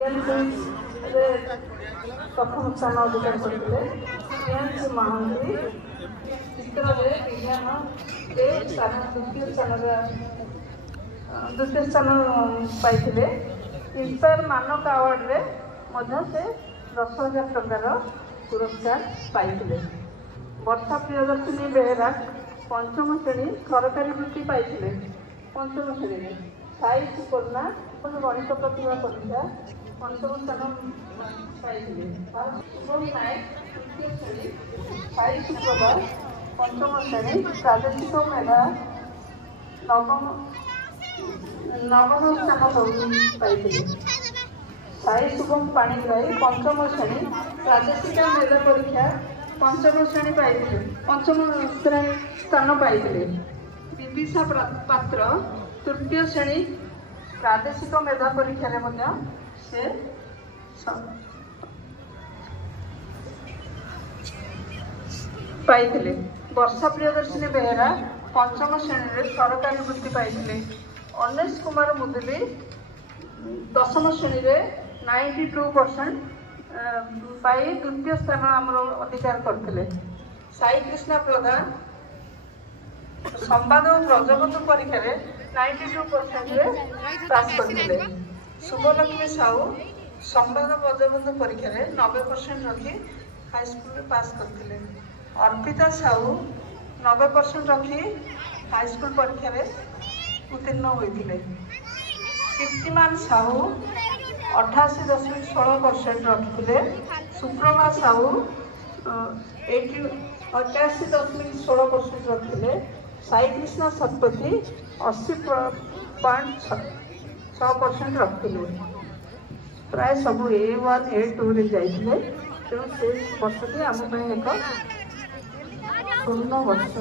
प्रथम स्थान अधिकार करते महांती चित्र विज्ञान द्वितीय स्थान पाई इंस्पायर मानक अवार्ड रे से 10,000 टंकार पुरस्कार पाई। वर्षा प्रियदर्शिनी बेहेरा पंचम श्रेणी सरकारी वृत्ति पाई पंचम श्रेणी। साई सुपर्णा गणित प्रतिभा परीक्षा पंचम स्थान पाई। शुभम नायक तृतीय श्रेणी। साई सुप्रभा पंचम श्रेणी प्रादेशिक मेधा नवम स्थान पाई। साई शुभम पाणिग्राही पंचम श्रेणी प्रादेशिक मेधा परीक्षा पंचम श्रेणी पाई पंचम श्रेणी स्थान पाई। विदिशा पात्र तृतीय श्रेणी प्रादेशिक मेधा परीक्षा से पाई। वर्षा प्रियदर्शिनी बेहेरा पंचम श्रेणी सरकारी वृत्ति पाई। अनेश कुमार मुदुली दशम श्रेणी 92% पाई द्वितीय स्थान आमर अधिकार करते। साई कृष्णा प्रधान संवाद और ब्रजबंधु परीक्षा 92% पास करते। शुभलक्ष्मी साहू संवाद ब्रजबंधु परीक्षा 90% रखी हाईस्कूल पास करते। अर्पिता साहू 90% रखी हाईस्कूल परीक्षा उत्तीर्ण होते। कीर्तिमान साहू 88.16% रखते। सुप्रभा साहू 88.16% रखते। साई कृष्णा शतपथी 80.6% रखते। प्राय सब A1 A2 जाते तेणु से वर्ष आम एक स्वर्ण वर्ष।